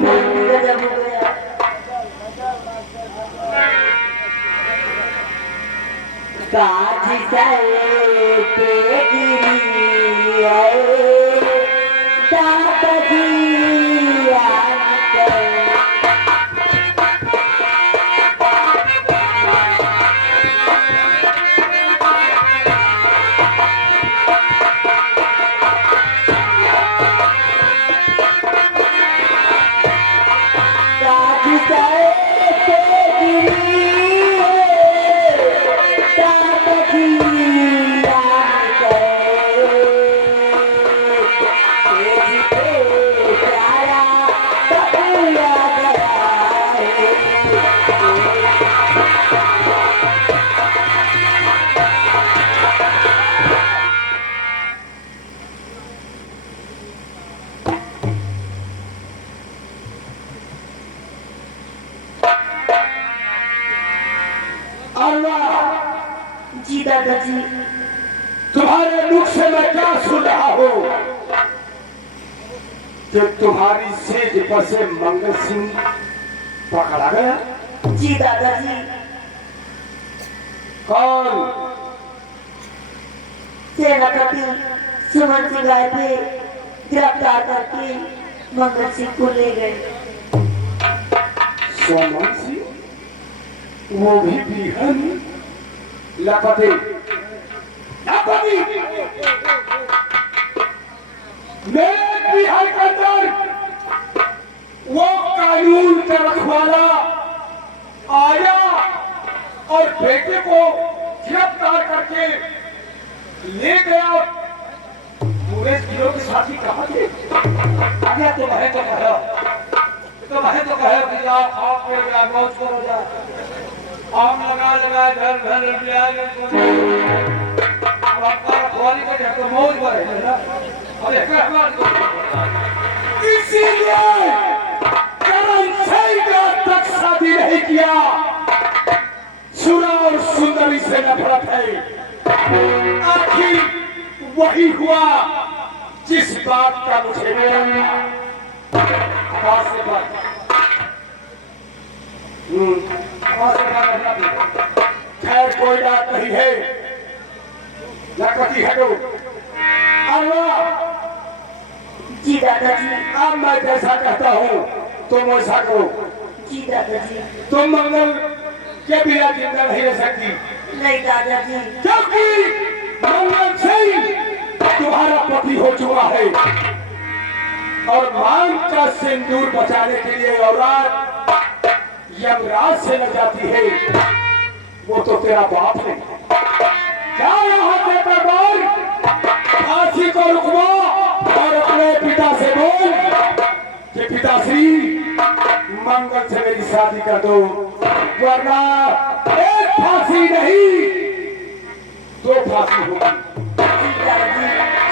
गजब हो गया। काज सर पे गिरी दादाजी आकर काज सर पे गिरी जी दादाजी। तुम्हारे मुख से मैं क्या सुन रहा हूँ कि तुम्हारी सेज पर से मंगल सिंह पकड़ा गया? जी दादाजी। कौन? सेनापति सुमन सिंह आए थे, गिरफ्तार करके मंगल सिंह को ले गए। सुमन सिंह? वो भी बिहन लापते लापती मेरे बिहार के अंदर वो कानून का रखवाला आया और बेटे को गिरफ्तार करके ले गया। पूरे जिलों के साथी कहाँ थे? अरे तुम्हें तो कहे कि जाओ खाओ पियो जाओ मौज करो जाओ, आम लगा लगा घर घर अब आपका रखवाली का तो मौज बढ़े ना। अरे इसीलिए करण सिंह ने तक शादी नहीं किया। सुरा और सुंदरी से नफरत है। आखिर वही हुआ जिस बात का मुझे खैर कोई बात नहीं है। लकती हटो। जी दादाजी। अब मैं जैसा कहता हूँ तुम वैसा करो। जी दादाजी। तुम मंगल के बिना जिंदा नहीं रह सकती। नहीं दादाजी। क्योंकि मंगल सिंह तुम्हारा पति हो चुका है और मांग का सिंदूर बचाने के लिए औरत यमराज से न जाती है। वो तो तेरा बाप है। क्या यहाँ पे दरबार फांसी को रुकवा और अपने पिता से बोल कि पिताश्री मंगल से मेरी शादी कर दो, वरना एक फांसी नहीं दो फांसी होगी।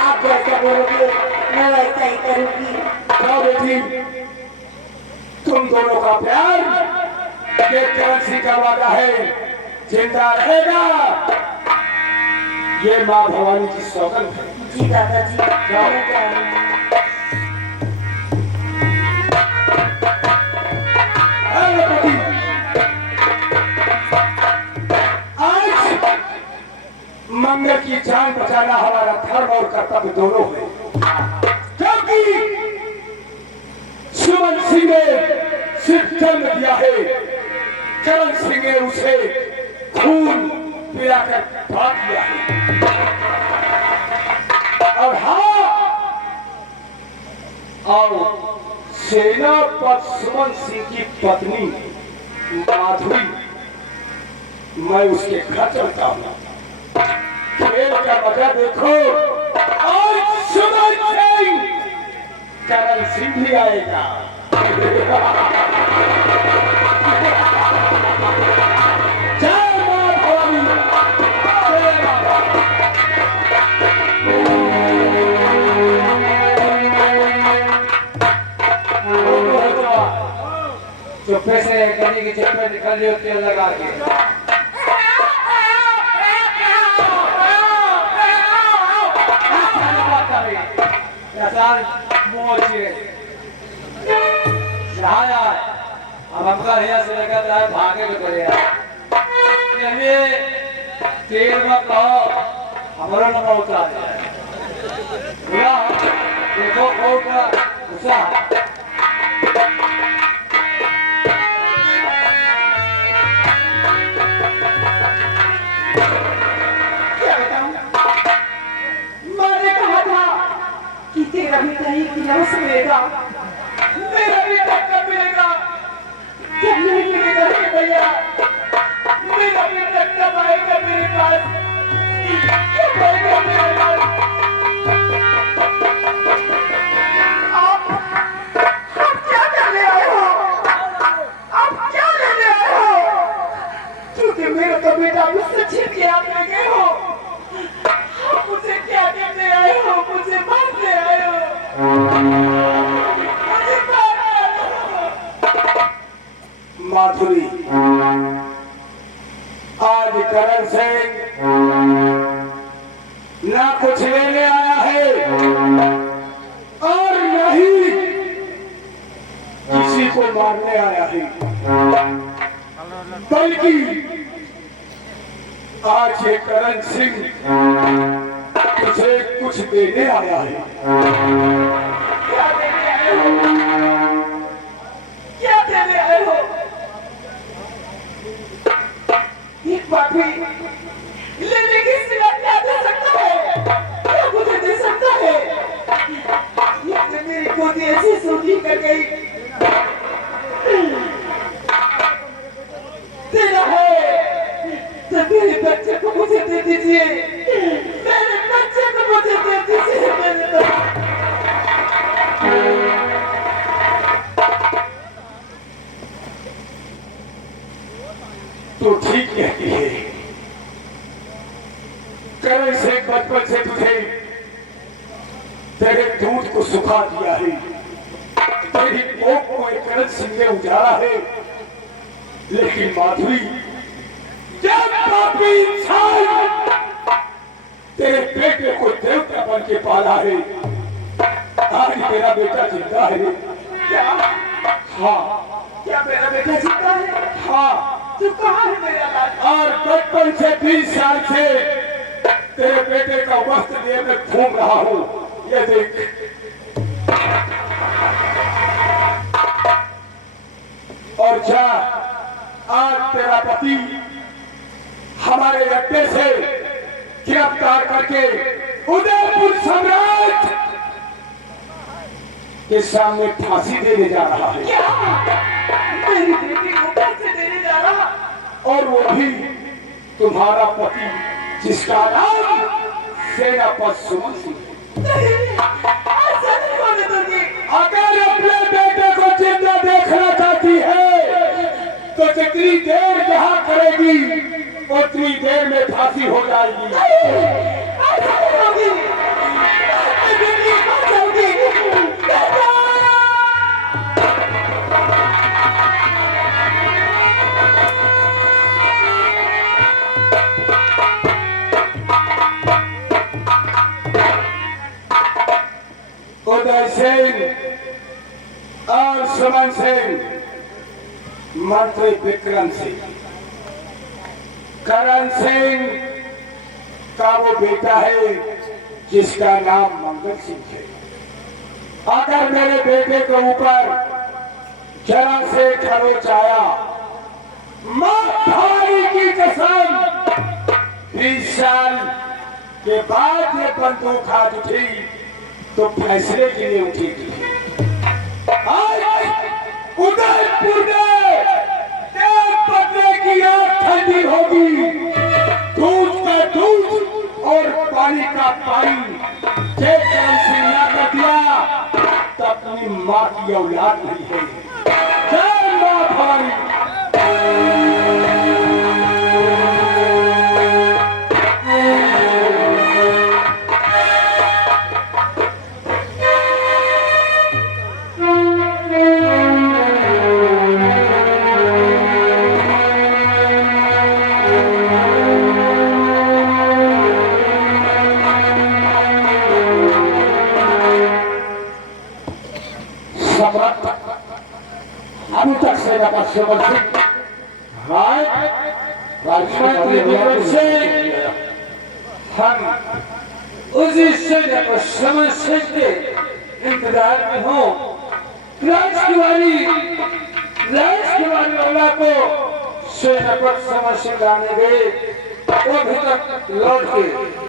आप जैसा बोलोगे मैं वैसा ही करूंगी। क्या बेटी, तुम दोनों का प्यार ये करण सिंह का वादा है, जिंदा रहेगा। ये माँ भवानी की सौगंध है। जी दादाजी। आज मंगल की जान बचाना हमारा धर्म और कर्तव्य दोनों है, क्योंकि सुमन सिंह ने सिर्फ जन्म दिया है, करण सिंह ने उसे खून पिलाकर भाग दिया है। और हाँ, और सेनापति सुमन सिंह की पत्नी माधुरी, मैं उसके घर चलता हूँ। खेल का मजा देखो। और सुमन सिंह, करण सिंह भी आएगा। जय मां भवानी। चुप्पे से गली की चप्पे निकल लियो तेल लगा के। कहा यार अब हमका यहाँ से लगा था भागे के पड़े चलिए तेल में कहो हमारा नंबर उतार दिया देखो कौन का गुस्सा क्या बताऊं? मैंने कहा था कि तेरा बेटा एक दिन अवश्य मिलेगा, मेरा बेटा कब मिलेगा, कब नहीं मिलेगा रे भैया, मेरा बेटा कब आएगा मेरे पास, कब आएगा मेरे पास? आप क्या करने आए हो? आप क्या लेने आए हो? क्योंकि मेरा तो बेटा मुझसे छीन के आप ले गए हो। आप मुझे क्या करने आए हो? मुझे मारने आए हो? मुझे मारने आए हो? माधुरी, आज करण सिंह ना कुछ लेने आया है और न ही किसी को मारने आया है, बल्कि आज ये करण सिंह तुझे कुछ देने आया है। क्या देने आए हो? क्या देने आए हो? एक बात भी लेने की सिवा क्या दे सकता है? क्या मुझे दे सकता है? ये तो मेरी गोदी ऐसी सूखी कर गई। देना है तो मेरे बच्चे को मुझे दे दीजिए, मेरे बच्चे को मुझे दे दीजिए, मेरे बच्चे। तो ठीक कहती है, करण से बचपन से तुझे तेरे दूध को सुखा दिया है, तेरी कोख को एक करण सिंह ने उजाड़ा है। लेकिन माधुरी, जब पापी इंसान तेरे बेटे को देवता बन के पाला है, आज मेरा बेटा जिंदा है। क्या? हाँ, क्या मेरा बेटा जिंदा है? हाँ, तू कहाँ है मेरा लाल? और बचपन से 20 साल से तेरे बेटे का वस्त्र लिए मैं घूम रहा हूँ। ये देख, और जा, आज तेरा पति हमारे अड्डे से गिरफ्तार करके उदयपुर साम्राज्य के सामने फांसी देने जा रहा है। क्या? मेरी बेटी को फांसी देने जा रहा? और वो भी तुम्हारा पति, जिसका नाम सेनापति सुमन सिंह है। नहीं, ऐसा नहीं होने दूंगी। अगर अपने बेटे को जिंदा देखना चाहती है तो जितनी देर यहाँ करेगी उतनी देर में फांसी हो जाएगी। नहीं, ऐसा नहीं होगी। मैं बेटी को बचाऊंगी। बेटा! उदय सिंह और सुमन सिंह, मंत्री विक्रम सिंह, करण सिंह का वो बेटा है जिसका नाम मंगल सिंह है। अगर मेरे बेटे के ऊपर जरा से खरोच आया, मां भारी की कसम, 20 साल के बाद ये बंदूक हाथ उठी तो फैसले के लिए उठेगी। आज उदयपुर में एक बदले की आग ठंडी होगी, दूध का दूध और पानी का पानी। कर दिया तो अपनी माँ की औलाद नहीं है। जय माँ भारी। अभी तक सेनापति समर सिंह हम उसी सेनापति समर सिंह के इंतजार में हूँ। राजकुमारी वाला को सेनापति समर सिंह लाने गए, वो अभी तक लौट के